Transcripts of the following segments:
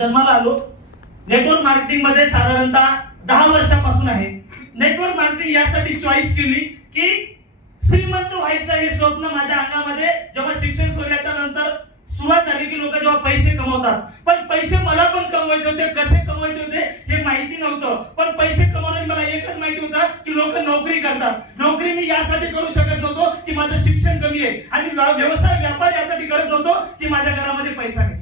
जन्माला आलो. Network marketing मध्ये साधारणतः 10 वर्षापासून आहे. नेटवर्क मार्केटिंग यासाठी चॉईस केली की श्रीमंत व्हायचं हे स्वप्न माझ्या अंगामध्ये जेव्हा शिक्षण सोडल्याच्या नंतर सुरुवात झाली की लोक जेव्हा पैसे कमवतात, पण पैसे मला पण कमवायचे होते. कसे कमवायचे होते हे माहिती नव्हतं, पण पैसे कमवण्यासाठी मला एकच माहिती होतं की लोक नोकरी करतात. नोकरी मी यासाठी करू शकत नव्हतो की माझं शिक्षण कमी आहे, आणि व्यवसाय व्यापार यासाठी करत नव्हतो की माझ्या घरामध्ये पैसा नाही.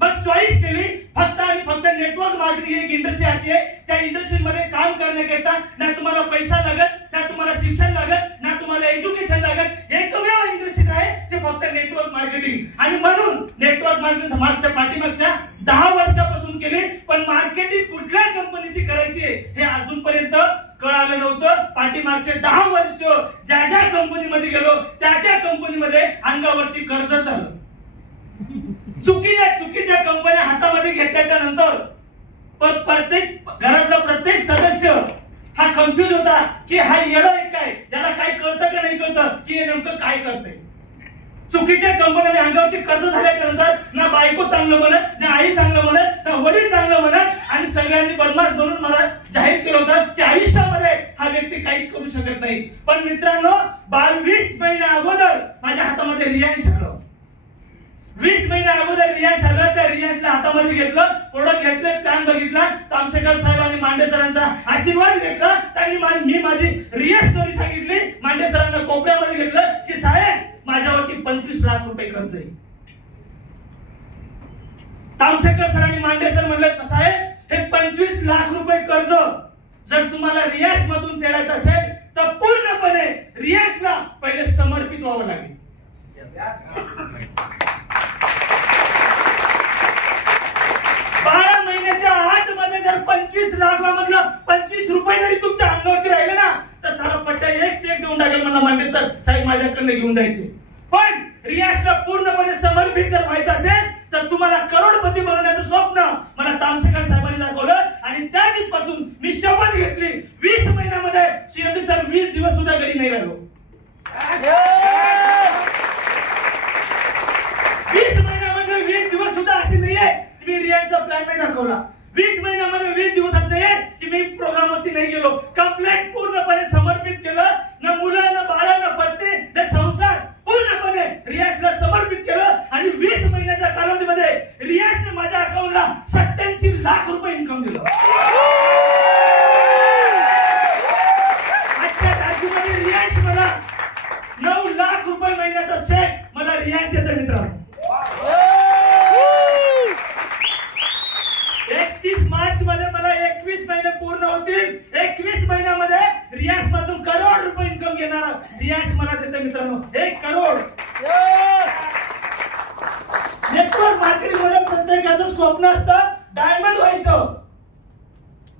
मग चॉईस केली फक्त आणि फक्त नेटवर्क मार्केटिंग एक इंडस्ट्री अशी आहे, त्या इंडस्ट्रीमध्ये काम करण्याकरता ना तुम्हाला पैसा लागत, ना तुम्हाला शिक्षण लागत, ना तुम्हाला एज्युकेशन लागत. एकमेव इंडस्ट्री आहे ते फक्त नेटवर्क मार्केटिंग. आणि म्हणून नेटवर्क मार्केटिंग मागच्या पाठीमागच्या 10 वर्षापासून केली, पण मार्केटिंग कुठल्या कंपनीची करायची हे अजूनपर्यंत कळालं नव्हतं. पाठीमागचे 10 वर्ष ज्या ज्या कंपनीमध्ये गेलो त्या त्या कंपनीमध्ये अंगावरती कर्ज झालं. चुकीच्या कंपन्या हातामध्ये घेतल्याच्या नंतर प्रत्येक घरातला प्रत्येक सदस्य हा कन्फ्युज होता की हा येडा आहे काय, याला काय कळतं का नाही कळतं की हे नेमकं काय करतंय. चुकीच्या कंपन्याने अंगावरती कर्ज झाल्याच्या नंतर ना बायको चांगलं म्हणत, ना आई चांगलं म्हणत, ना वडील चांगलं म्हणत, आणि सगळ्यांनी बदमाश बनून मला जाहीर केलं होतं की आयुष्यामध्ये हा व्यक्ती काहीच करू शकत नाही. पण मित्रांनो, 22 महिन्या अगोदर माझ्या हातामध्ये रियांश आलं. 20 महिन्या अगोदर रियांश आलं. त्या रियांशला हातामध्ये घेतलं, प्रोडक्ट घेतले, प्लॅन बघितला, तामसेकर साहेब आणि मांडे सरांचा आशीर्वाद घेतला. त्यांनी मी माझी रिअल स्टोरी सांगितली. मांडे सरांना कोपऱ्यामध्ये घेतलं की साहेब माझ्यावरती 25 लाख रुपये कर्ज आहे. तामसेकर सर आणि मांडे सर म्हणले साहेब हे 25 लाख रुपये कर्ज जर तुम्हाला रियांश मधून फेडायचं असेल तर पूर्णपणे रियांशला पहिले समर्पित व्हावं लागेल. 12 महिन्याच्या आत मध्ये जर 25 लाखामधलं 25 रुपये जरी तुमच्या अंगावरती राहिले ना तर सारा पट्ट्या एक चेक देऊन टाकेल मला मांडे सर साहेब माझ्याकडे घेऊन जायचे. पण रियांशला पूर्णपणे समर्पित जर व्हायचं असेल तर तुम्हाला करोडपती बनवण्याचं स्वप्न मला तामसेकर साहेबांनी दाखवलं. आणि त्या दिवसापासून मी शपथ घेतली 20 महिन्यामध्ये शिरंडी सर 20 दिवस सुद्धा घरी नाही राहिलो. 20 महिन्यामध्ये 20 दिवस सुद्धा असे नाहीये मी रियांचा प्लॅन नाही दाखवला. 20 महिन्यामध्ये 20 दिवसात नाहीये की मी प्रोग्रामवरती नाही गेलो. कंप्लीट पूर्णपणे समर्पित केलं. ना मुलं, ना बाळा, ना पत्नी, ना संसार, पूर्णपणे रियांशला समर्पित केलं. आणि 20 महिन्याच्या कालावधीमध्ये रियांशने माझ्या अकाउंटला 87 लाख रुपये इन्कम दिलं. आजच्या तारखेमध्ये रियांश मला 9 लाख रुपये महिन्याचा चेक मला रियांश देतो मित्रांनो. 31 मार्च मध्ये मला 21 महिने पूर्ण होतील. 21 महिन्यामध्ये रियांश मधून करोड रुपये इन्कम घेणारा रियांश मला देते मित्रांनो. 1 करोड. नेटवर्क मार्केटिंग मध्ये प्रत्येकाचं स्वप्न असतं डायमंड व्हायचं.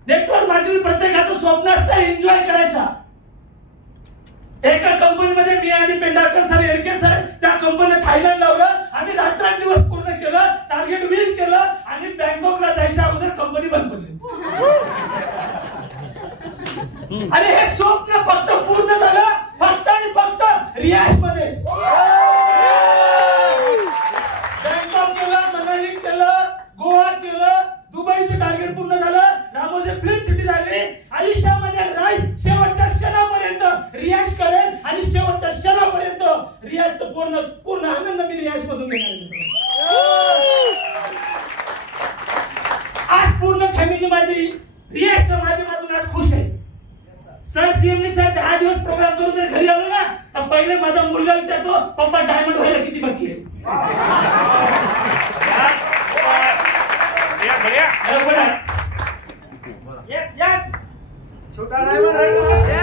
नेटवर्क मार्केटिंग प्रत्येकाचं स्वप्न असतं एन्जॉय करायचा. एका कंपनीमध्ये मी आणि पेंढारकर सर, एरके सर त्या कंपनीने थायलंड लावलं. आम्ही रात्रंदिवस पूर्ण केलं, टार्गेट रीच केलं, आणि बँकॉकला जायच्या अगोदर कंपनी बंद पडली. आणि हे स्वप्न फक्त पूर्ण झालं फक्त आणि फक्त रियांश मध्ये. बँकॉक केलं, मनाली केलं, गोवा केलं, दुबईचं टार्गेट पूर्ण झालं, रामोजी फिल्म सिटी झाली. आयुष्यामध्ये शेवटच्या क्षणापर्यंत रियांश करेल आणि शेवटच्या क्षणापर्यंत रियांशचं पूर्ण आनंद मी रियांश मधून घेणार. आज पूर्ण फॅमिली माझी रियांशच्या माध्यमातून आज खुश आहे. सर सीएमनी सर 10 दिवस प्रोग्राम करून जर घरी आलो ना तर पहिले माझा मुलगा विचारतो पप्पा डायमंड व्हायला किती बाकी आहे. छोटा डायमंड है.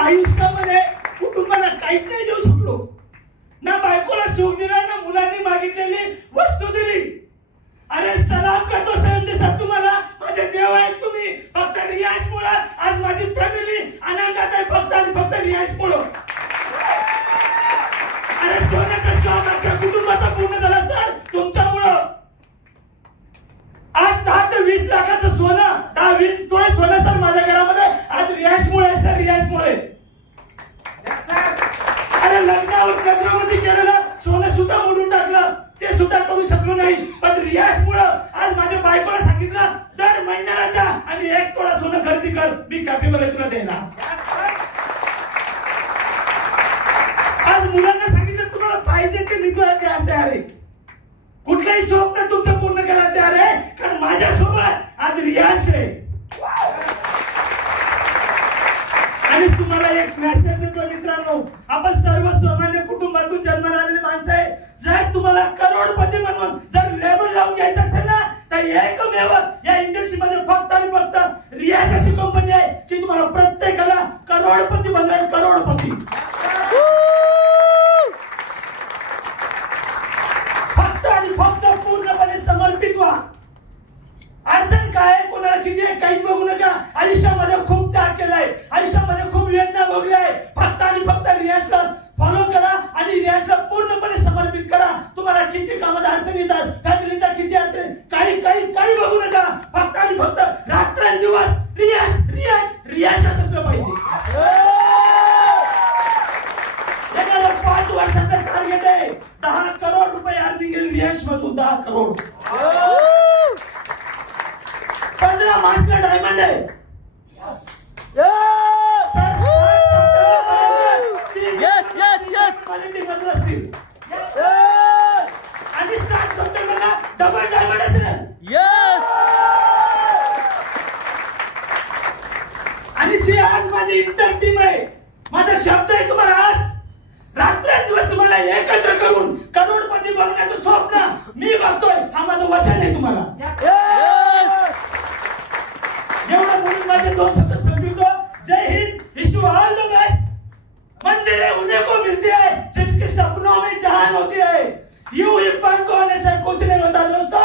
आयुष्यामध्ये कुटुंबाला काहीच नाही देऊ शकलो. ना बायकोला सुख दिला, ना मुलांनी मागितलेली वस्तू दिली. अरे सलाम करतो शिरंडी सर तुम्हाला, माझे देव आहेत तुम्ही. फक्त रियांश मुळे आज माझी फॅमिली आनंदात आहे, फक्त आणि फक्त रियांश मुळे. अरे सोन्याचा शॉक आपण सर्वसामान्य कुटुंबातून जन्माला आलेली माणसं आहे. जर तुम्हाला करोडपती म्हणून जर लेबल लावून घ्यायचं असेल ना, तर एकमेव या इंडस्ट्रीमध्ये फक्त आणि फक्त रियाज अशी कंपनी आहे की तुम्हाला प्रत्येकाला करोडपती बनवेल. करोडपती फक्त आणि फक्त पूर्णपणे समर्पित व्हा. अडचण काय, कोणाला किती आहे काहीच बघू नका. आयुष्यामध्ये खूप त्याग केलाय, आयुष्यामध्ये खूप वेदना भोगल्या. फक्त आणि फक्त रियाजला फॉलो करा आणि रियाजला पूर्णपणे समर्पित करा. तुम्हाला किती कामात अडचणी येतात, फॅमिलीचा किती अडचण, काही काही काही बघू नका. फक्त आणि फक्त रात्रंदिवस रियाज रियाज रियाजच असलं पाहिजे. येणाऱ्या 5 वर्षाचं टार्गेट आहे 10 करोड रुपये अर्निंग रियाज मधून. 10 करोड 15 मार्चला डायमंड आहे. क्वालिटी बदल असतील आणि 7 सप्टेंबरला डबल डायमंड असेल. आणि जी आज माझी इंटर टीम आहे, माझा शब्द आहे तुम्हाला, आज रात्रंदिवस तुम्हाला एकत्र करून करोडपती बनवण्याचं स्वप्न मी बघतोय. हा माझं वचन आहे तुम्हाला. एवढं म्हणून माझे 2 शब्द संपवितो. जय Hind. Wish you all the best. मंजिलें उन्हें को मिलती है जिनके सपनों में जहान होती है. यूं ही पंख होने से कुछ नहीं होता दोस्तों.